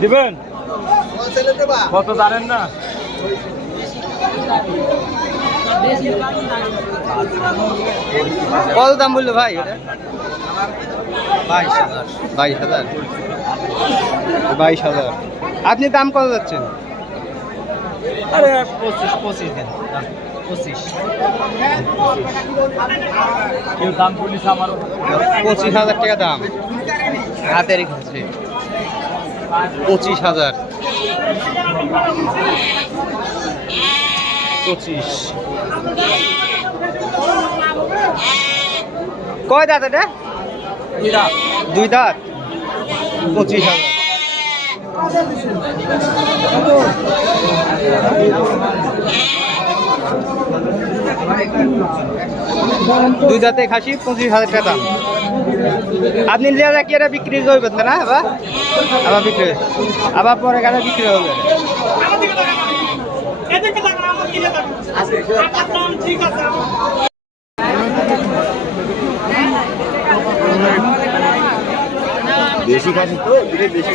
দিবেন? কত জানেন না? কত দাম বলল ভাই এটা? বাইশ হাজার। বাইশ হাজার। বাইশ হাজার আপনি দাম কত যাচ্ছেন? আরে পঁচিশ পঁচিশ দিন। পঁচিশ। কেউ দাম বলিস আমার পঁচিশ হাজার টাকা দাম। হাতে রেখেছে পঁচিশ হাজার। পঁচিশ। কয় দাঁত এটা? দুই দাঁত। পঁচিশ হাজার। দুই দাঁতে খাসি পঁচিশ হাজার টাকা দাম। আপনি লিয়া কি এটা বিক্রি করবেন না আবার? আবার বিক্রি আবার পরে গাড়ি বিক্রি হবে বেশি খাসি তো বেশি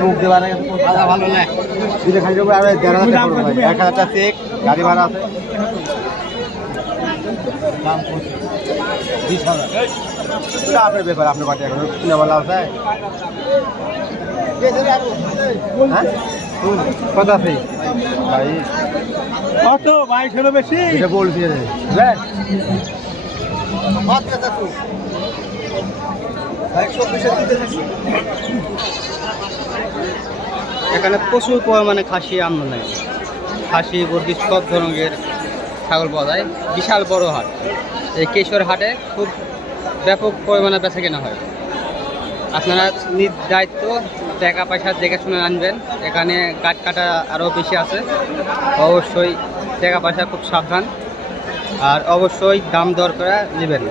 মুখ দেওয়ার ভালো না দিলে খালি আর দেড় হাজার টাকা ভাই। এক হাজার টাকা চেক গাড়ি ভাড়া আছে। বিশ হাজার। আপনার ব্যাপার আপনার বাড়ি এখন কিনে বলা আছে? হ্যাঁ? কত আছে? ভাই। কত? ভাই ষোলো বেশি? এটা বলছি রে। বুঝলেন এখানে প্রচুর পরিমাণে খাসি আমদানি খাসি, মুরগি সব ধরনের ছাগল পাওয়া যায়। বিশাল বড় হাট। এই কেশর হাটে খুব ব্যাপক পরিমাণে বেচা কেনা হয়। আপনারা নিজ দায়িত্ব, টাকা পয়সা দেখে শুনে আনবেন। এখানে কাঠ কাটা আরও বেশি আছে। অবশ্যই টাকা পয়সা খুব সাবধান। আর অবশ্যই দাম দর করে নেবেন।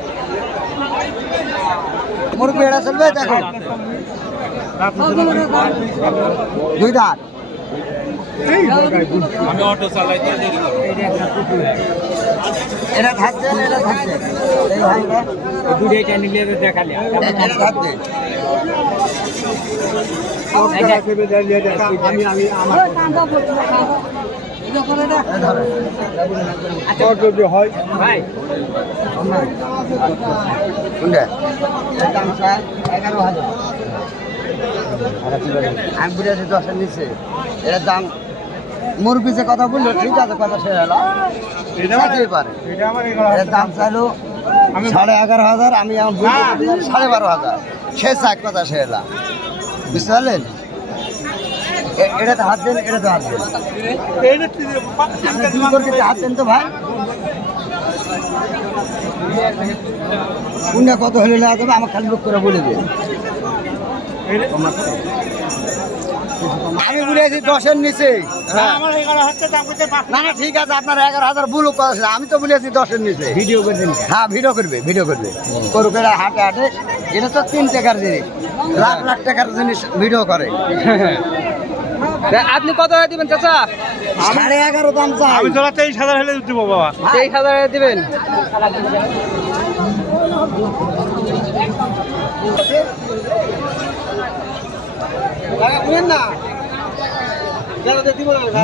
মুরগি চলবে, দেখো। দুই দাঁত আমি অটো চালাই দিয়ে দেরি করব এটা থাকছে এটা থাকছে। এই ভাইটা দুটোই টাইনি নিয়ে দেখালি এটা থাকছে। আমি আমি আমার যদি হয় ভাই। এগারো হাজার। আমি বুঝেছি দশের নিচে। এটার দাম মুরগি যে কথা বলল ঠিক আছে কথা সে হলো। চাইতেই পারে। এটা আমার এগুলো এর দাম চাইলো সাড়ে এগারো হাজার আমি এখন সাড়ে বারো হাজার। সে চাক কথা সে এলা বুঝতে পারলেন? এটাতে হাত দেন এটাতে হাত দেন। হাত দেন তো ভাই? কোনটা কত হলে লাগা যাবে আমার খালি লোক করে বলে দিন। আমি বলেছি দশের নিচে। হ্যাঁ। না না ঠিক আছে আপনার এগারো হাজার কথা আমি তো বলেছি দশের নিচে। ভিডিও করে দিন। হ্যাঁ ভিডিও করবে ভিডিও করবে। করুক এরা হাটে হাটে এটা তো তিন টাকার জিনিস। লাখ লাখ টাকার জিনিস ভিডিও করে। আপনি কত টাকা দিবেন চাচা? সাড়ে এগারো দাম চাই। আমি তোলা তেইশ হাজার হলে দেবো বাবা। তেইশ হাজার দিবেন?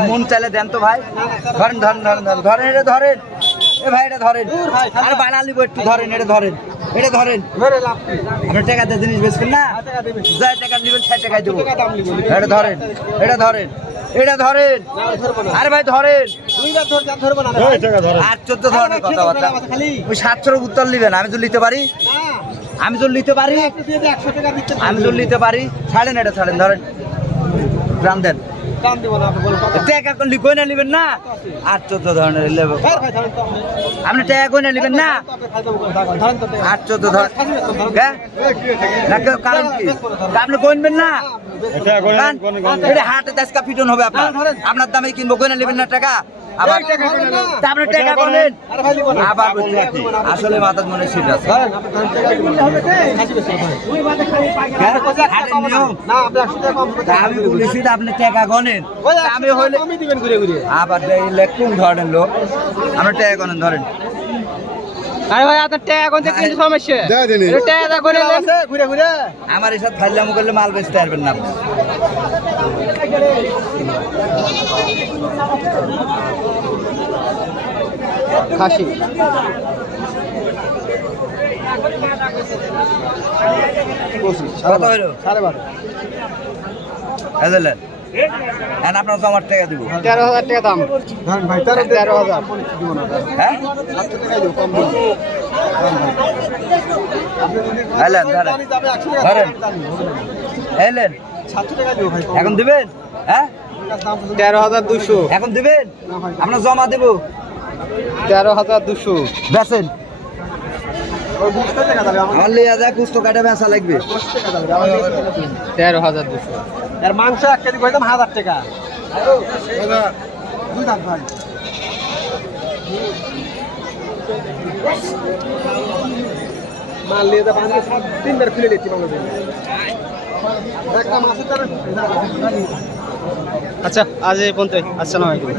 মন চাইলে দেন তো ভাই। ধরেন ধরেন ধরেন ধরেন। ধরেন এটা ধরেন। এ ভাই এটা ধরেন। আরে বানালি একটু ধরেন এটা ধরেন। এটা ধরেন। আপনার টাকা দিয়ে জিনিস বেচবেন না? যাই টাকা নেবেন ষাট টাকায় দেবো। এটা ধরেন এটা ধরেন এটা ধরেন। আরে ভাই ধরেন। আর চোদ্দ ধরনের কথাবার্তা ওই সাতশোর উত্তর নিবেন আমি তো নিতে পারি। আমি জল নিতে পারি? আমি জল নিতে পারি। ছাড়েন এটা ছাড়েন ধরেন। গ্রাম দেন। টাকা লিখে না নেবেন না? ধরনের আপনি। টাকা কই না? নেবেন হ্যাঁ? না, কেউ কারণ কি? আপনি গনবেন না? গান? এটা হাটে দেশকা ফিটন হবে আপনার। আপনার দামে কিনবো কই না নেবেন না টাকা। আবার টাকা আবার আসলে মাথার মনে সিট আছে। হ্যাঁ? আমি বলেছি আপনি টাকা গনেন আমি হইলে আবার কোন ধরনের লোক আমরা টাকা গনেন ধরেন। আরে ভাই আপনার টাকা কোন থেকে কিছু সমস্যা। একটু টাকা করে নেন আমার এসব ফাইলাম করলে মাল বেচতে পারবেন না আপনি। খাসি। কত হইল? বুঝলেন এখন আপনার তো আমার টাকা দিব। তেরো হাজার টাকা দাম। তেরো হাজার। হ্যাঁ? এলেন ধরেন। এলেন এখন দিবেন? হ্যাঁ? তেরো হাজার দুশো এখন দিবেন? আপনার জমা দেবো। তেরো হাজার দুশো বেচেন। আমার লিয়া যায় কুস্তো কাটা বেচা লাগবে। তেরো হাজার দুশো। এর মাংস এক কেজি কইতাম হাজার টাকা। দুই দাঁত ভাই। মাল নিয়ে যা বাঁধলে তিনবার খুলে দিচ্ছি বাংলাদেশ একটা মাছের দ্বারা আচ্ছা আজ এই পর্যন্ত আসসালামু আলাইকুম।